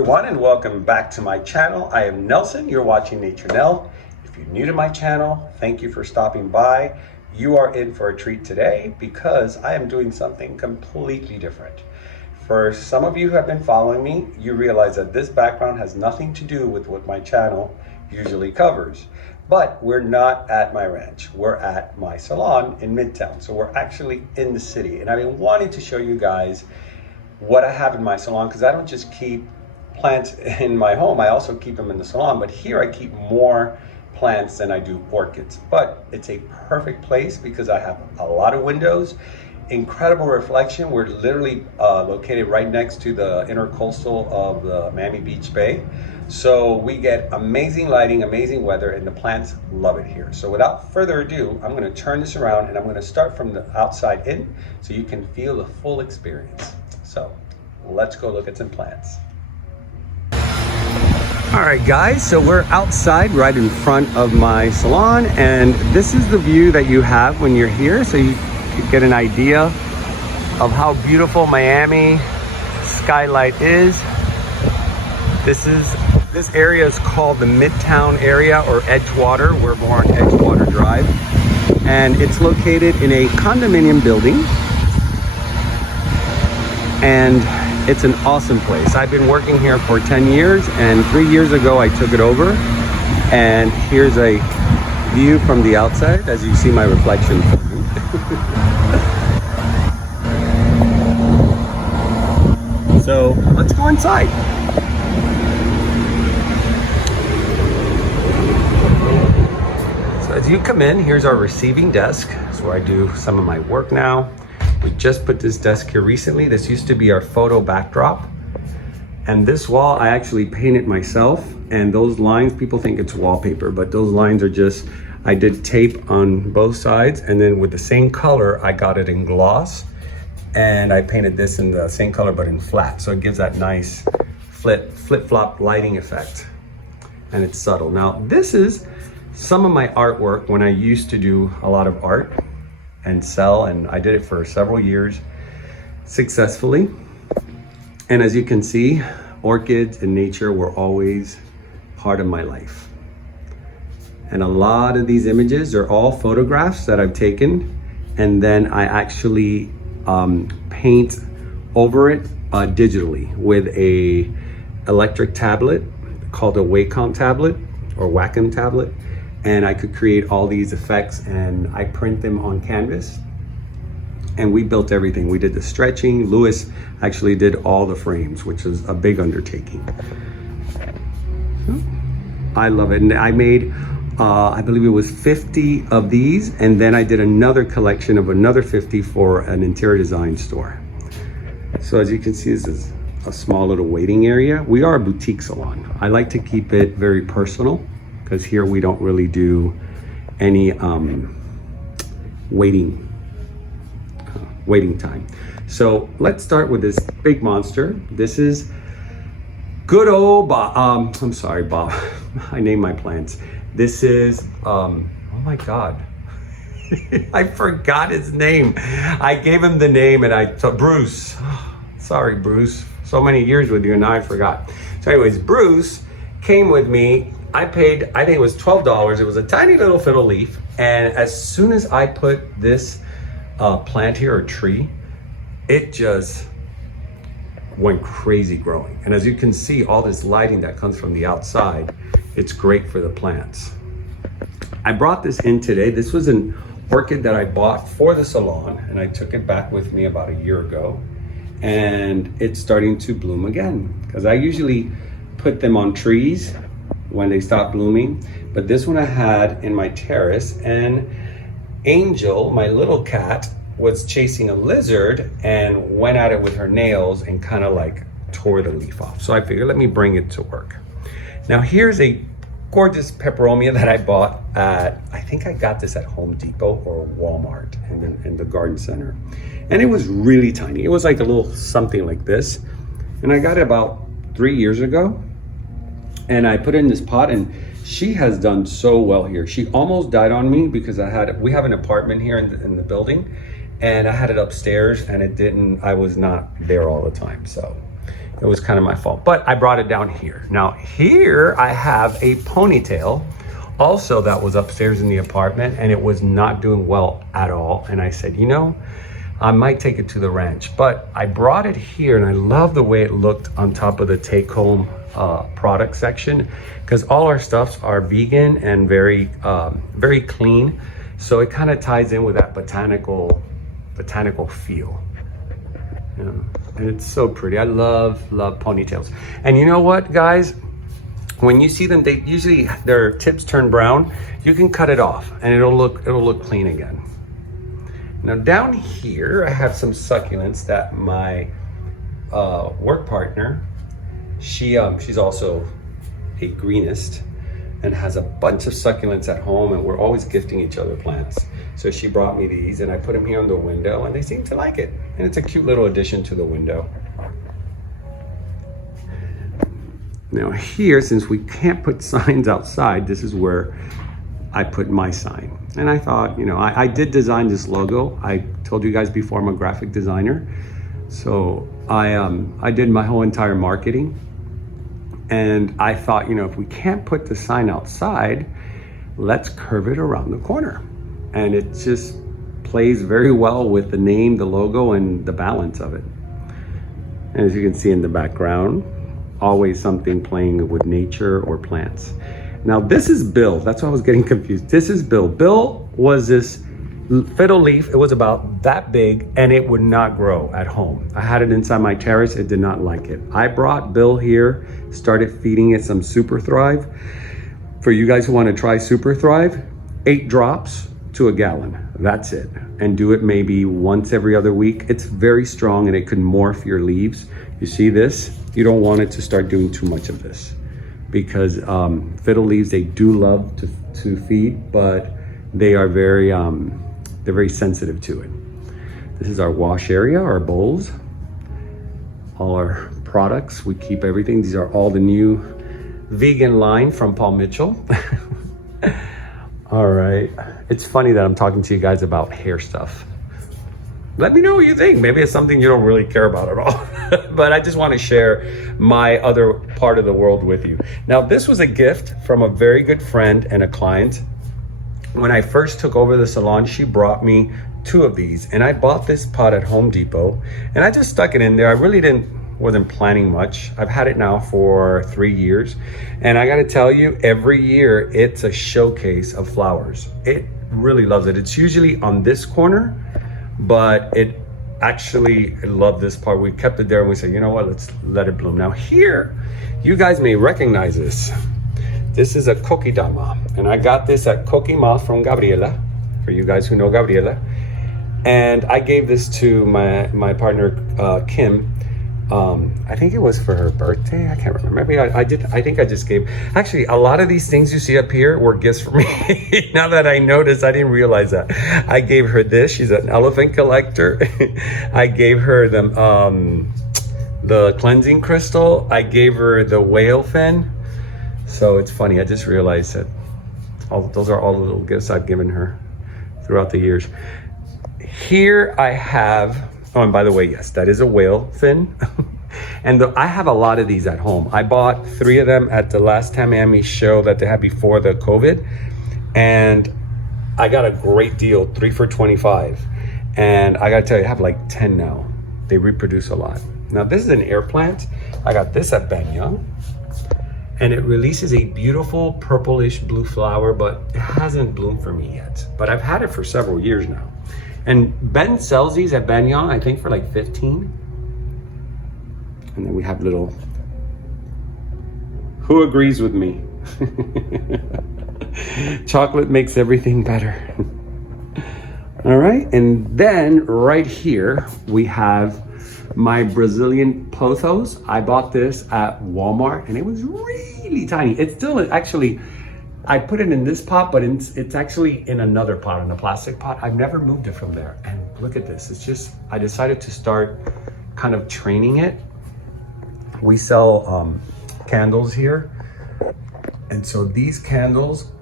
everyone, and welcome back to my channel. I am Nelson. You're watching Nature Nell. If you're new to my channel, thank you for stopping by. You are in for a treat today because I am doing something completely different. For some of you who have been following me, you realize that this background has nothing to do with what my channel usually covers. But we're not at my ranch. We're at my salon in Midtown. So we're actually in the city. And I've been wanting to show you guys what I have in my salon, because I don't just keep plants in my home, I also keep them in the salon. But here I keep more plants than I do orchids. But it's a perfect place because I have a lot of windows, incredible reflection. We're literally located right next to the intercoastal of the Miami Beach Bay. So we get amazing lighting, amazing weather, and the plants love it here. So without further ado, I'm going to turn this around and I'm going to start from the outside in so you can feel the full experience. So let's go look at some plants. All right guys, so we're outside right in front of my salon, and this is the view that you have when you're here, so you can get an idea of how beautiful Miami skylight is. This area is called the Midtown area, or Edgewater. We're more on Edgewater Drive, and it's located in a condominium building. And it's an awesome place. I've been working here for 10 years, and 3 years ago I took it over. And here's a view from the outside as you see my reflection. So let's go inside. So as you come in, here's our receiving desk. That's where I do some of my work now. We just put this desk here recently. This used to be our photo backdrop. And this wall, I actually painted myself. And those lines, people think it's wallpaper, but those lines are just, I did tape on both sides. And then with the same color, I got it in gloss. And I painted this in the same color, but in flat. So it gives that nice flip-flop lighting effect. And it's subtle. Now, this is some of my artwork when I used to do a lot of art and sell, and I did it for several years successfully. And as you can see, orchids and nature were always part of my life. And a lot of these images are all photographs that I've taken, and then I actually paint over it digitally with a electric tablet called a Wacom tablet or Wacom tablet. And I could create all these effects, and I print them on canvas. And we built everything. We did the stretching. Lewis actually did all the frames, which is a big undertaking. I love it. And I made, I believe it was 50 of these. And then I did another collection of another 50 for an interior design store. So as you can see, this is a small little waiting area. We are a boutique salon. I like to keep it very personal, because here we don't really do any waiting time. So let's start with this big monster. This is good old Bob. I'm sorry, Bob. I name my plants. This is, oh my God. I forgot his name. I gave him the name and Bruce. Sorry, Bruce. So many years with you and now I forgot. So anyways, Bruce came with me. I paid, I think it was $12. It was a tiny little fiddle leaf. And as soon as I put this plant here, or tree, it just went crazy growing. And as you can see, all this lighting that comes from the outside, it's great for the plants. I brought this in today. This was an orchid that I bought for the salon, and I took it back with me about a year ago. And it's starting to bloom again, because I usually put them on trees when they stop blooming, but this one I had in my terrace, and Angel, my little cat, was chasing a lizard and went at it with her nails and kind of like tore the leaf off. So I figured, let me bring it to work. Now here's a gorgeous Pepperoni that I bought at, I think I got this at Home Depot or Walmart in the garden center. And it was really tiny. It was like a little something like this. And I got it about 3 years ago. And I put it in this pot, and she has done so well here. She almost died on me because we have an apartment here in the building, and I had it upstairs, and I was not there all the time. So it was kind of my fault, but I brought it down here. Now here I have a ponytail also that was upstairs in the apartment, and it was not doing well at all. And I said, you know, I might take it to the ranch, but I brought it here, and I love the way it looked on top of the take home product section, because all our stuffs are vegan and very clean. So it kind of ties in with that botanical feel. Yeah. And it's so pretty. I love ponytails. And you know what, guys? When you see them, they usually, their tips turn brown. You can cut it off and it'll look clean again. Now down here, I have some succulents that my work partner, she's also a greenist and has a bunch of succulents at home, and we're always gifting each other plants. So she brought me these and I put them here on the window, and they seem to like it. And it's a cute little addition to the window. Now here, since we can't put signs outside, this is where I put my sign. And I thought, you know, I did design this logo. I told you guys before, I'm a graphic designer. So I did my whole entire marketing. And I thought, you know, if we can't put the sign outside, let's curve it around the corner. And it just plays very well with the name, the logo, and the balance of it. And as you can see in the background, always something playing with nature or plants. Now this is Bill. That's why I was getting confused. This is Bill. Bill was this fiddle leaf. It was about that big and it would not grow at home. I had it inside my terrace. It did not like it. I brought Bill here, started feeding it some Super Thrive. For you guys who want to try Super Thrive, 8 drops to a gallon. That's it. And do it maybe once every other week. It's very strong and it can morph your leaves. You see this? You don't want it to start doing too much of this, because fiddle leaves, they do love to feed, but they are very they're very sensitive to it. This is our wash area, our bowls, all our products. We keep everything. These are all the new vegan line from Paul Mitchell. All right, it's funny that I'm talking to you guys about hair stuff. Let me know what you think. Maybe it's something you don't really care about at all. But I just want to share my other part of the world with you. Now, this was a gift from a very good friend and a client. When I first took over the salon, she brought me 2 of these. And I bought this pot at Home Depot. And I just stuck it in there. I really wasn't planning much. I've had it now for 3 years. And I got to tell you, every year, it's a showcase of flowers. It really loves it. It's usually on this corner, but it actually loved this part. We kept it there and we said, you know what, let's let it bloom. Now here, you guys may recognize this. This is a cookie dama, and I got this at Cookie Mouth from Gabriela, for you guys who know Gabriela. And I gave this to my partner, Kim. I think it was for her birthday. I can't remember. Maybe I did. I think I just gave. Actually, a lot of these things you see up here were gifts for me. Now that I noticed, I didn't realize that. I gave her this. She's an elephant collector. I gave her the cleansing crystal. I gave her the whale fin. So it's funny. I just realized that those are all the little gifts I've given her throughout the years. Here I have. Oh, and by the way, yes, that is a whale fin. And I have a lot of these at home. I bought 3 of them at the last Miami show that they had before the COVID. And I got a great deal, 3 for $25. And I gotta tell you, I have like 10 now. They reproduce a lot. Now this is an air plant. I got this at Ben Young. And it releases a beautiful purplish blue flower, but it hasn't bloomed for me yet. But I've had it for several years now. And Ben sells these at Ben Young, I think for like 15. And then we have little, who agrees with me? Chocolate makes everything better. All right, and then right here, we have my Brazilian Pothos. I bought this at Walmart and it was really tiny. It's still actually, I put it in this pot, but it's actually in another pot, in a plastic pot. I've never moved it from there. And look at this. It's just, I decided to start kind of training it. We sell candles here. And so these candles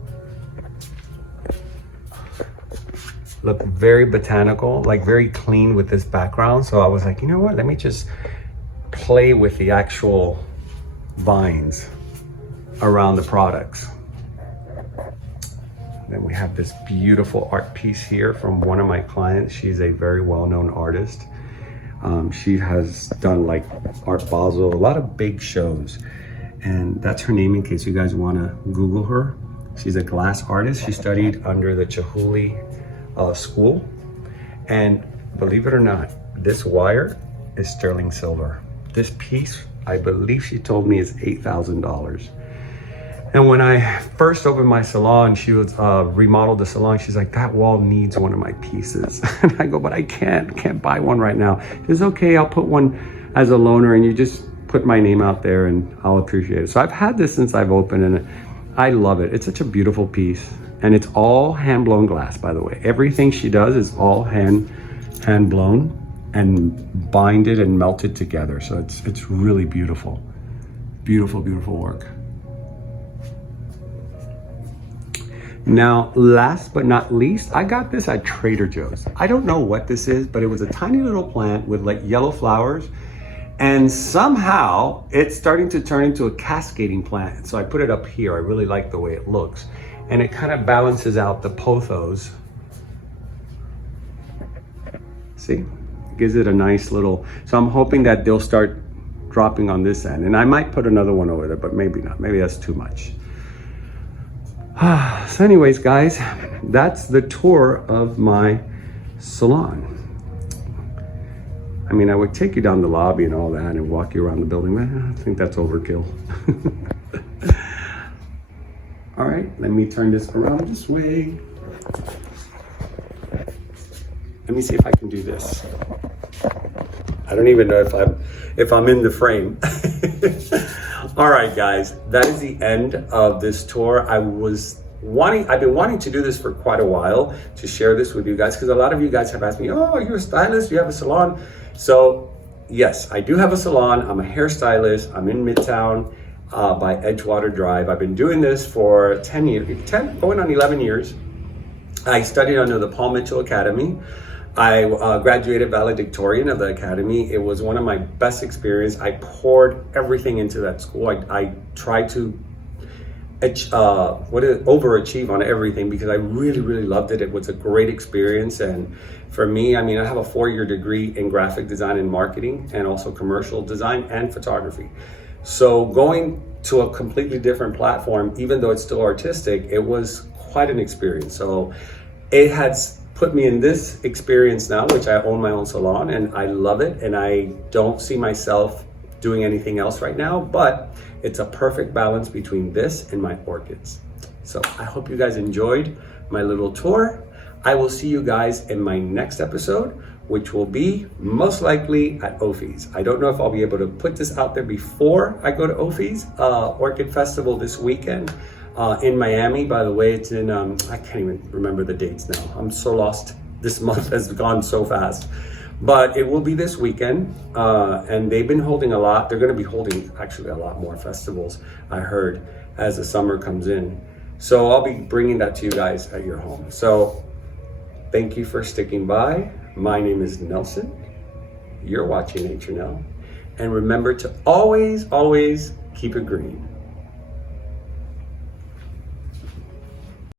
look very botanical, like very clean with this background. So I was like, you know what? Let me just play with the actual vines around the products. Then we have this beautiful art piece here from one of my clients. She's a very well-known artist. She has done like Art Basel, a lot of big shows. And that's her name in case you guys want to Google her. She's a glass artist. She studied under the Chihuly school. And believe it or not, this wire is sterling silver. This piece, I believe she told me, is $8,000. And when I first opened my salon, she was remodeled the salon. She's like, that wall needs one of my pieces. And I go, but I can't buy one right now. It's okay, I'll put one as a loaner and you just put my name out there and I'll appreciate it. So I've had this since I've opened and I love it. It's such a beautiful piece. And it's all hand blown glass, by the way. Everything she does is all hand blown and binded and melted together. So it's really beautiful. Beautiful, beautiful work. Now, last but not least, I got this at Trader Joe's. I don't know what this is, but it was a tiny little plant with like yellow flowers. And somehow it's starting to turn into a cascading plant. So I put it up here. I really like the way it looks. And it kind of balances out the pothos. See? Gives it a nice little, so I'm hoping that they'll start dropping on this end. And I might put another one over there, but maybe not. Maybe that's too much. So anyways, guys, that's the tour of my salon. I mean, I would take you down the lobby and all that and walk you around the building, but I think that's overkill. All right, let me turn this around this way. Let me see if I can do this. I don't even know if I'm in the frame. All right, guys, that is the end of this tour. I've been wanting to do this for quite a while, to share this with you guys, because a lot of you guys have asked me, oh, you're a stylist, you have a salon. So yes, I do have a salon. I'm a hairstylist. I'm in Midtown by Edgewater Drive. I've been doing this for 10 years, going on 11 years. I studied under the Paul Mitchell Academy. I graduated valedictorian of the academy. It was one of my best experiences. I poured everything into that school. I tried to overachieve on everything because I really, really loved it. It was a great experience. And for me, I mean, I have a 4-year degree in graphic design and marketing and also commercial design and photography. So going to a completely different platform, even though it's still artistic, it was quite an experience. So it has put me in this experience now, which I own my own salon and I love it. And I don't see myself doing anything else right now, but it's a perfect balance between this and my orchids. So I hope you guys enjoyed my little tour. I will see you guys in my next episode, which will be most likely at Ophi's. I don't know if I'll be able to put this out there before I go to Ophi's Orchid Festival this weekend. In Miami, by the way. It's in, I can't even remember the dates now. I'm so lost. This month has gone so fast. But it will be this weekend, and they've been holding a lot. They're gonna be holding actually a lot more festivals, I heard, as the summer comes in. So I'll be bringing that to you guys at your home. So thank you for sticking by. My name is Nelson. You're watching Nature Now. And remember to always, always keep it green.